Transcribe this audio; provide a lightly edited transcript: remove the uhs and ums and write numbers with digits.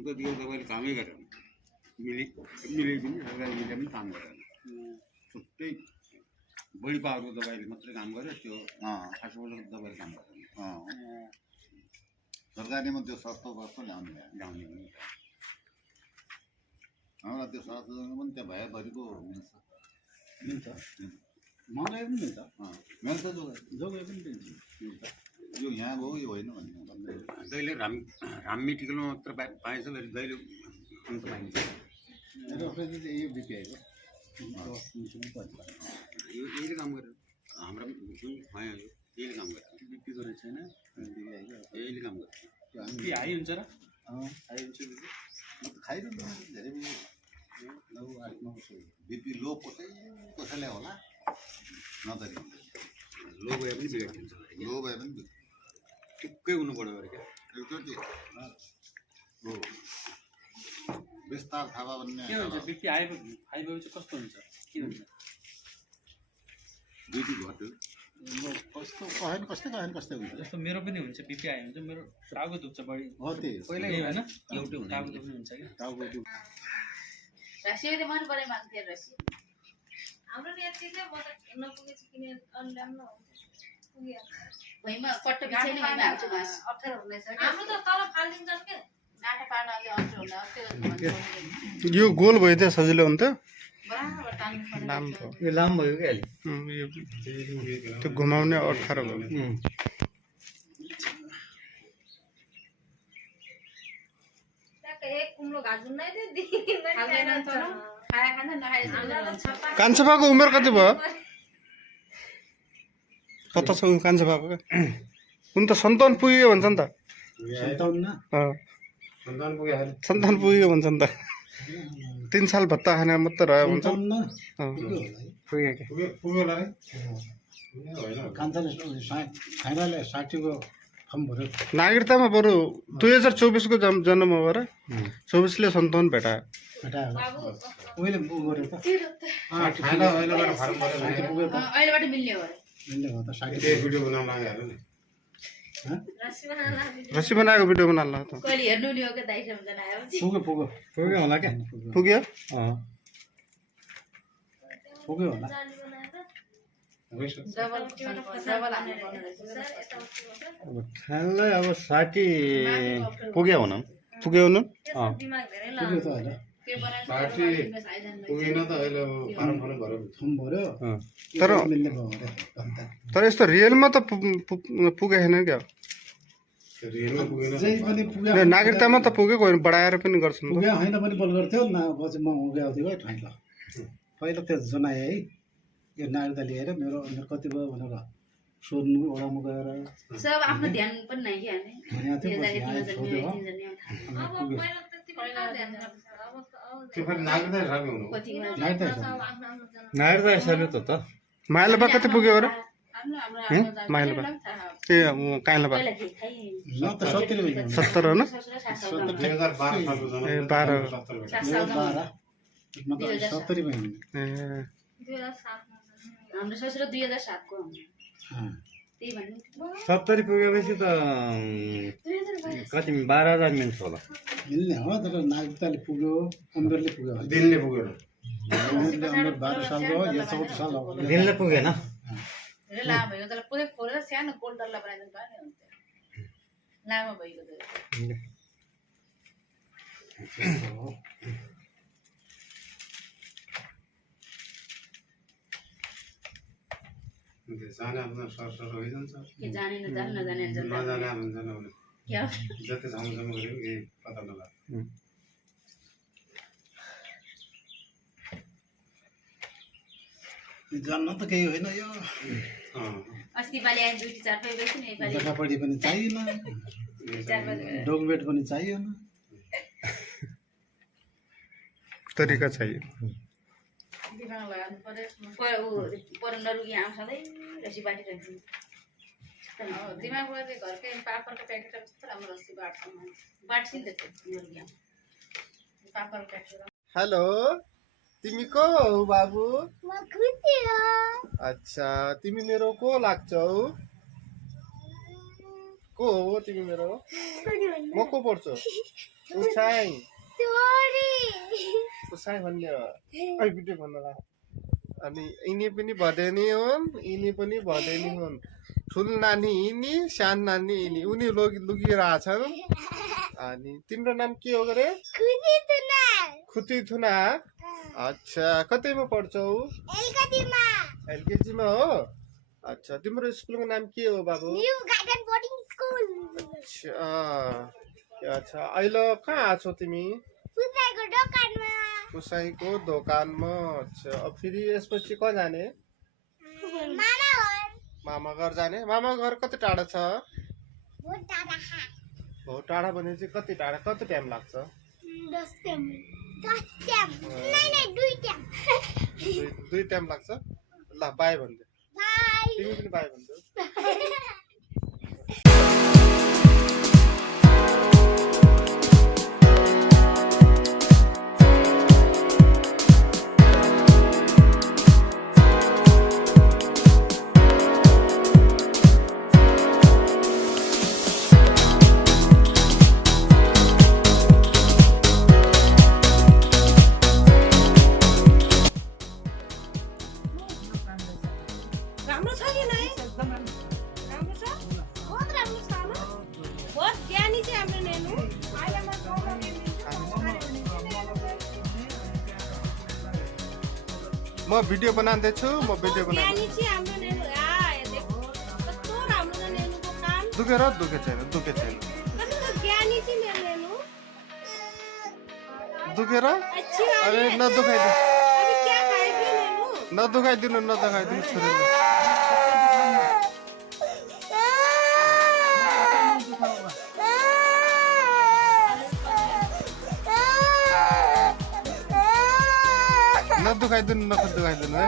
अन्त त्यो तपाईँले कामै गरेन मिले पनि सरकारी मिले पनि काम गरेन छुट्टै बढी पावरको दबाईले मात्रै काम गर्यो त्यो हस्पिटलको दबाईले काम गरेन सरकारीमा त्यो सस्तो बस्तो ल्याउने हमरा त्यो सस्तो पनि त्यहाँ भएभरिको मिल्छ महँगाइ पनि मिल्छ मिल्छ जोगाइ पनि मिल्छ यो यहाँ भयो यो होइन भन्ने जहिले राम मेडिकलमा मात्र पाइन्छ जहिले अन्त पाइन्छ यो बिपिआईको यो यहीले काम गरेर हाम्रो जुन भयो यहीले काम गरेर बिपी गरेको छैन यहीले काम गरेर हाई हुन्छ र हाई हुन्छ खाइरहनु धेरै बिपी लो कसैले होला नजर लो गए पनि बिगाडिन्छ लो भए पनि टुक्कै हुनु पऱ्यो अरे क्या एकचोटि हो विस्तार थाहा भन्ने के हुन्छ बिपी हाई भएपछि कस्तो हुन्छ के हुन्छ बिपी घट्यो कस्तो कस्तै हुन्छ जस्तो मेरो पनि हुन्छ बिपी हाई हुन्छ मेरो टाउको दुख्छ बढी हो त्यही पहिल्यै होइन एउटै हुन्छ टाउको दुख्नु हुन्छ कि टाउको रसियाले मन परे मान्थे रसिया हाम्रो नि यति चाहिँ म त नपुगेछु किन राम्रो पुग्यो भुइँमा कट्टो बिछाइ नै भुइँमा हाल्छु घाँस अप्ठ्यारो हुँदैछ हाम्रो त तल फालिदिन्छन् के नाटा पार्न अलि अप्ठ्यारो हुँदा त्यो यो गोल भयो त सजिलो हुन्छ बराबर तान्नु पर्छ लामो यो लामो भयो कि अलि त्यो घुमाउने अप्ठ्यारो भयो ट्याक्क एक कुम्रो घाजुन नै त्यो दिँदैन खाँदैन त खाए खाँदैन नखाए कान्छापाको उमेर कति भयो कता छ कान्छापाको उनी त सन्तान पुग्यो भन्छ नि त सन्तान पुग्यो भन्छ नि त 3 साल भत्ता खाने मात्रै रह्यो भन्छ नागरिकतामा बरु 2024 को जन्म हो र 24 ले सन्तान भेटायो अहिलेबाट मिल्ने हो रसी बनाएको भिडियो बनाल्ला त कहिले हेर्नु नि हो के दाइ सम्झना आयो पुग्यो होला क्या पुग्यो पुग्यो होला डबल डबल हाल्नु पर्ने रहेछ अब खानलाई अब 60 पुग्यो हुन पुग्यो हुन दिमाग धेरै ल पुग्यो त होला के बनाएको पुगेन त अहिले फारम भर्यो थुम भर्यो तर मिल्ने भयो अरे तर यस्तो रियलमा त पुगे छैन क्या रियलमा पुगेन जै पनि पुग्यो यो नागरिकतामा त पुग्यो कोही बढाएर पनि गर्छन् त पुग्यो होइन पनि बोल गर्थ्यो न पछि म उग्याउ थियो ठाइ ल पहिला त्यो जनाए है यो नागरिकता लिएर मेरो कति भयो भनेर सोध्नु ओडामा गएर सब आफ्नो ध्यान पनि नै के यहाँ थियो हाने पछि आयो सोध्यो अब पहिला त्यति पनि ध्यान अब त्यो फेरि नागरिकता हिसाबले हुनु कति नागरिकता नागरिकता हिसाबले त माइलबा कति पुग्यो र हाम्रो माइलबा ए काइलबा पहिला के खाइ ल त 70 भयो 70 हो न 2012 सालको जन्म ए 12 मतलब 70 भयो ए 2007 हाम्रो ससुरा 2007 को त्यही भन्नु 70 पुगेपछि त कति 12,000 मिल्छ होला मिल्ने हो तर नागरिकताले पुग्यो उमेरले पुग्यो दिनले पुगेन उमेर 12 साल हो या 14 साल हो दिनले पुगेन धेरै लामो भयो तर पुरै फोरेर सानो गोल्डरला बनाइदिनु भयो नि हुन्छ लामो भइगयो जाने आफ्नो सरसर होइजान्छ के जाने नजाने नजाने नजाने हुन्छ न क्या जति झामझाम गऱ्यो केही पत्ता नलाग्यो जान्न त केही होइन यो अस्ति पालि आए दुईटी चार पाइ गएछ नि पालि जग्गापट्टि पनि चाहिएन चार बजे डोगबेट पनि चाहिएन तरिका चाहियो दिमाग लगाउनु पर्यो पर नरुगी आउँछ सधैँ रसी बाटिरहन्छु दिमागबाट घरकै पापडको प्याकेट कस्तो राम्रो रसी बाट्छ नि त नरुगी आउँछ पापडको प्याकेट हेलो तिमी को हौ बाबु अच्छा तिमी मेरो को लाग्छौ को हो तिमी मेरो म को पर्छु पुसाई पुसाई भन्ने हो ऐ भिडियो भन्नुला अनि यिनी पनि भदेनी हुन् यिनी पनि भदेनी हुन् ठुल नानी यिनी सानो नानी यिनी उनी लुकिरहेछन् अनि तिम्रो नाम के हो गरे खुती थुना अच्छा कतैमा पढ्छौ एलकेजीमा हो अच्छा तिम्रो स्कुलको नाम के हो बाबु अच्छा अहिले कहाँ आछौ तिमी पुसाईको दोकानमा अच्छा अब फेरि यसपछि कहाँ जाने मामा घर जाने मामा घर कति टाढा छ बहुत टाढा भने चाहिँ कति टाढा कति टाइम लाग्छ दुई टाइम लाग्छ ल बाई भन्दै तिमी पनि बाई भन्दै राम्रो छ कि नै राम्रो छ बहुत राम्रो छ आमा बहुत ज्ञानी चाहिँ हाम्रो नेनु म भिडियो बनाउँदैछु म भिडियो बनाउँदै ज्ञानी चाहिँ हाम्रो नेनु देखो कस्तो राम्रो छ नेनुको काम दुखेर दुखे छैन कस्तो ज्ञानी चाहिँ मेरो नेनु दुखेर अच्छी अरे नदुखाइदिनु अभी क्या खाएगी नेनु नदुखाइदिनु छोरीले नदुखाइदिनु है